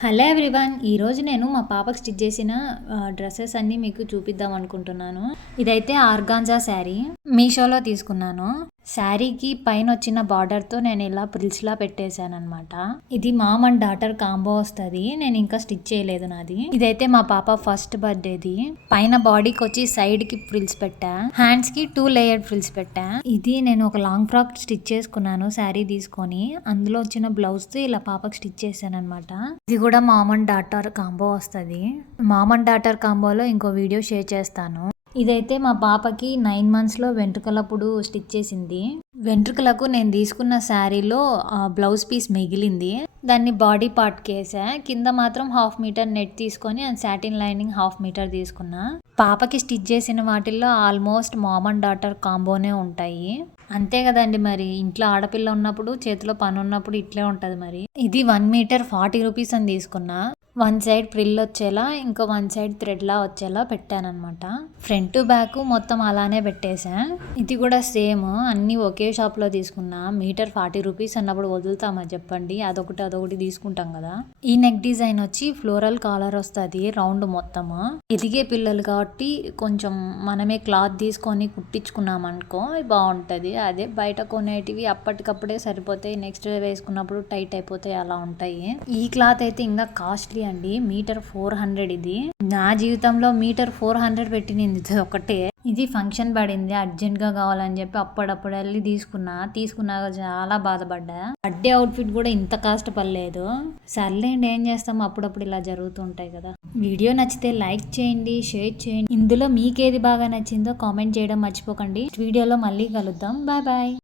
Hello everyone! ఈరోజు నేను మా పాపకి స్టిచ్ చేసిన డ్రెస్సెస్ అన్నీ మీకు చూపిద్దాం అనుకుంటున్నాను. ఇదైతే ఆర్గాంజా శారీ మీషోలో తీసుకున్నాను. శారీకి పైన వచ్చిన బార్డర్తో నేను ఇలా ప్రిల్స్లా పెట్టేశానమాట. ఇది మామ్ అండ్ డాటర్ కాంబో వస్తుంది. నేను ఇంకా స్టిచ్ చేయలేదు నాది. ఇదైతే మా పాప ఫస్ట్ బర్త్డేది. పైన బాడీకి వచ్చి సైడ్ కి ఫ్రిల్స్ పెట్టా, హ్యాండ్స్ కి 2 లేయర్డ్ ఫ్రిల్స్ పెట్టా. ఇది నేను ఒక లాంగ్ ఫ్రాక్ స్టిచ్ చేసుకున్నాను శారీ తీసుకొని. అందులో వచ్చిన బ్లౌజ్ తో ఇలా పాపకి స్టిచ్ చేశాను అనమాట. ఇది కూడా మామ్ అండ్ డాటర్ కాంబో వస్తుంది. మామ్ అండ్ డాటర్ కాంబోలో ఇంకో వీడియో షేర్ చేస్తాను. ఇదైతే మా పాపకి 9 monthsలో వెంట్రుకలప్పుడు స్టిచ్ చేసింది. వెంట్రుకలకు నేను తీసుకున్న శారీలో బ్లౌజ్ పీస్ మిగిలింది. దాన్ని బాడీ పార్ట్కి వేసా. కింద మాత్రం 1/2 meter నెట్ తీసుకొని సాటిన్ లైనింగ్ 1/2 meter తీసుకున్నా. పాపకి స్టిచ్ చేసిన వాటిల్లో ఆల్మోస్ట్ మామ్ అండ్ డాటర్ కాంబోనే ఉంటాయి. అంతే కదండి, మరి ఇంట్లో ఆడపిల్ల ఉన్నప్పుడు చేతిలో పని ఉన్నప్పుడు ఇట్లే ఉంటుంది. మరి ఇది 1 meter 40 rupees అని తీసుకున్నా. 1 side ప్రిల్ వచ్చేలా, ఇంకో 1 side థ్రెడ్లా వచ్చేలా పెట్టానమాట. ఫ్రంట్ బ్యాక్ మొత్తం అలానే పెట్టేశా. ఇది కూడా సేమ్ అన్నీ ఒకే షాప్లో తీసుకున్నా. 1 meter 40 rupees అన్నప్పుడు వదులుతామా చెప్పండి? అదొకటి తీసుకుంటాం కదా. ఈ నెక్ డిజైన్ వచ్చి ఫ్లోరల్ కాలర్ వస్తుంది రౌండ్ మొత్తము. ఎదిగే పిల్లలు కాబట్టి కొంచెం మనమే క్లాత్ తీసుకొని కుట్టించుకున్నాం అనుకో బాగుంటుంది. అదే బయట కొనేటివి అప్పటికప్పుడే సరిపోతాయి, నెక్స్ట్ వేసుకున్నప్పుడు టైట్ అయిపోతాయి, అలా ఉంటాయి. ఈ క్లాత్ అయితే ఇంకా కాస్ట్లీ అండి. 1 meter 400. ఇది నా జీవితంలో 1 meter 400 పెట్టినింది ఒకటే. ఇది ఫంక్షన్ పడింది, అర్జెంట్ గా కావాలని చెప్పి అప్పుడప్పుడు వెళ్ళి తీసుకున్నాక చాలా బాధపడ్డా. బర్త్డే అవుట్ఫిట్ కూడా ఇంత కాస్ట్ పడలేదు. సర్లేండి, ఏం చేస్తాం, అప్పుడప్పుడు ఇలా జరుగుతుంటాయి కదా. వీడియో నచ్చితే లైక్ చేయండి, షేర్ చేయండి. ఇందులో మీకేది బాగా నచ్చిందో కామెంట్ చేయడం మర్చిపోకండి. వీడియోలో మళ్ళీ కలుద్దాం. Bye bye.